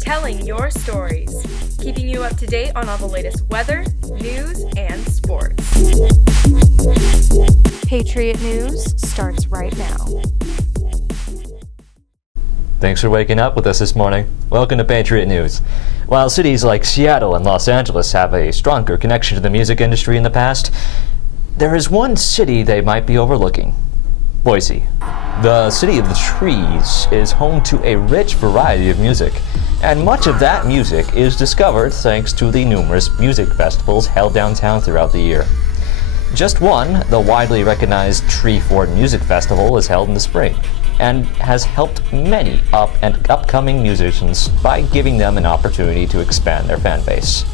Telling your stories, keeping you up to date on all the latest weather, news, and sports. Patriot News starts right now. Thanks for waking up with us this morning. Welcome to Patriot News. While cities like Seattle and Los Angeles have a stronger connection to the music industry in the past, there is one city they might be overlooking: Boise. The city of the trees is home to a rich variety of music, and much of that music is discovered thanks to the numerous music festivals held downtown throughout the year. Just one, the widely recognized Tree Fort Music Festival, is held in the spring and has helped many up and upcoming musicians by giving them an opportunity to expand their fan base.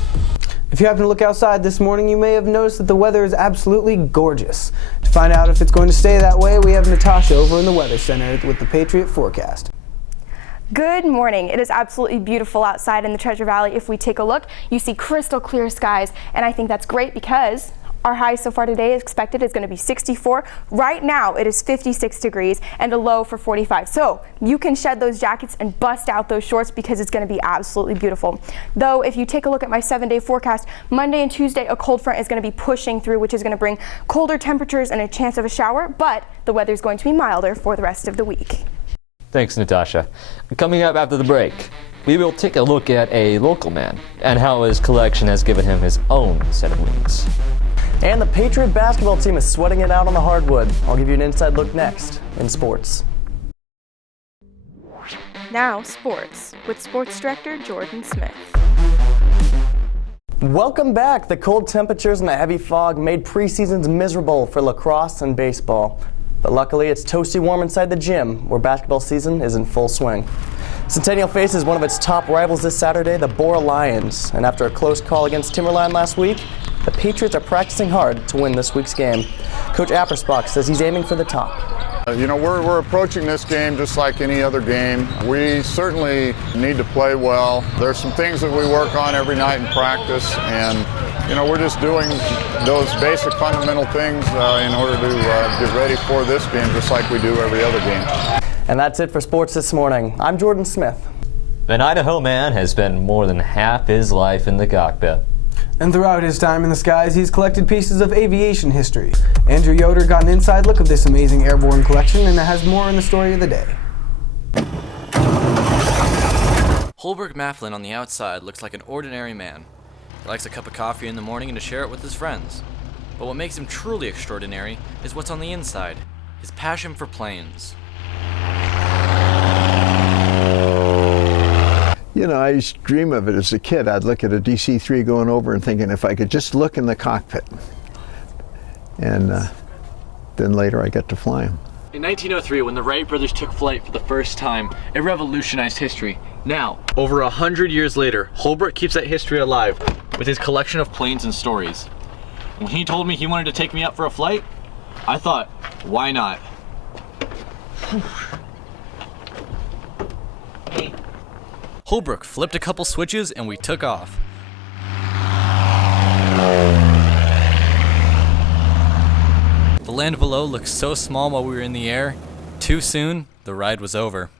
If you happen to look outside this morning, you may have noticed that the weather is absolutely gorgeous. To find out if it's going to stay that way, we have Natasha over in the Weather Center with the Patriot Forecast. Good morning. It is absolutely beautiful outside in the Treasure Valley. If we take a look, you see crystal clear skies, and I think that's great because our high so far today expected is going to be 64. Right now it is 56 degrees and a low for 45. So you can shed those jackets and bust out those shorts because it's going to be absolutely beautiful. Though if you take a look at my 7-day forecast, Monday and Tuesday a cold front is going to be pushing through, which is going to bring colder temperatures and a chance of a shower, but the weather is going to be milder for the rest of the week. Thanks, Natasha. Coming up after the break, we will take a look at a local man and how his collection has given him his own set of wings. And the Patriot basketball team is sweating it out on the hardwood. I'll give you an inside look next in sports. Now, sports, with sports director Jordan Smith. Welcome back. The cold temperatures and the heavy fog made preseasons miserable for lacrosse and baseball. But luckily, it's toasty warm inside the gym, where basketball season is in full swing. Centennial faces one of its top rivals this Saturday, the Bora Lions. And after a close call against Timberline last week, the Patriots are practicing hard to win this week's game. Coach Appersbach says he's aiming for the top. We're approaching this game just like any other game. We certainly need to play well. There's some things that we work on every night in practice, and we're just doing those basic fundamental things in order to get ready for this game just like we do every other game. And that's it for sports this morning. I'm Jordan Smith. An Idaho man has spent more than half his life in the cockpit. And throughout his time in the skies, he's collected pieces of aviation history. Andrew Yoder got an inside look of this amazing airborne collection, and it has more in the story of the day. Holbrook Mafflin on the outside looks like an ordinary man. He likes a cup of coffee in the morning and to share it with his friends. But what makes him truly extraordinary is what's on the inside, his passion for planes. I used to dream of it as a kid. I'd look at a DC-3 going over and thinking if I could just look in the cockpit. And then later I got to fly them. In 1903, when the Wright brothers took flight for the first time, it revolutionized history. Now, over 100 years later, Holbrook keeps that history alive with his collection of planes and stories. When he told me he wanted to take me out for a flight, I thought, why not? Holbrook flipped a couple switches and we took off. The land below looked so small while we were in the air. Too soon, the ride was over.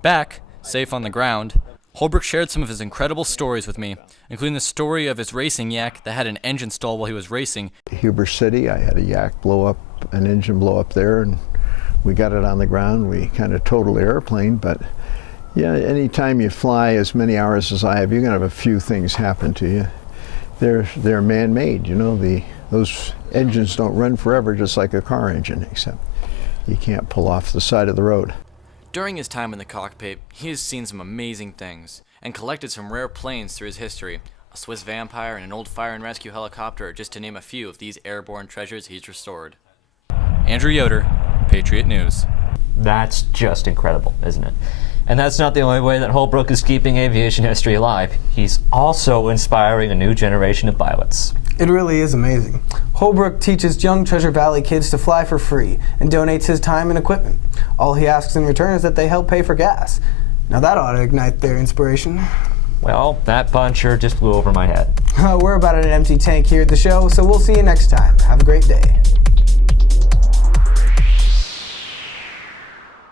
Back, safe on the ground, Holbrook shared some of his incredible stories with me, including the story of his racing yak that had an engine stall while he was racing. Huber City, I had a yak blow up, an engine blow up there, and we got it on the ground. We kind of totaled the airplane, but yeah, anytime you fly as many hours as I have, you're going to have a few things happen to you. They're man-made, those engines don't run forever just like a car engine, except you can't pull off the side of the road. During his time in the cockpit, he has seen some amazing things and collected some rare planes through his history. A Swiss Vampire and an old fire and rescue helicopter, just to name a few of these airborne treasures he's restored. Andrew Yoder, Patriot News. That's just incredible, isn't it? And that's not the only way that Holbrook is keeping aviation history alive. He's also inspiring a new generation of pilots. It really is amazing. Holbrook teaches young Treasure Valley kids to fly for free and donates his time and equipment. All he asks in return is that they help pay for gas. Now that ought to ignite their inspiration. Well, that pun sure just flew over my head. We're about at an empty tank here at the show, so we'll see you next time. Have a great day.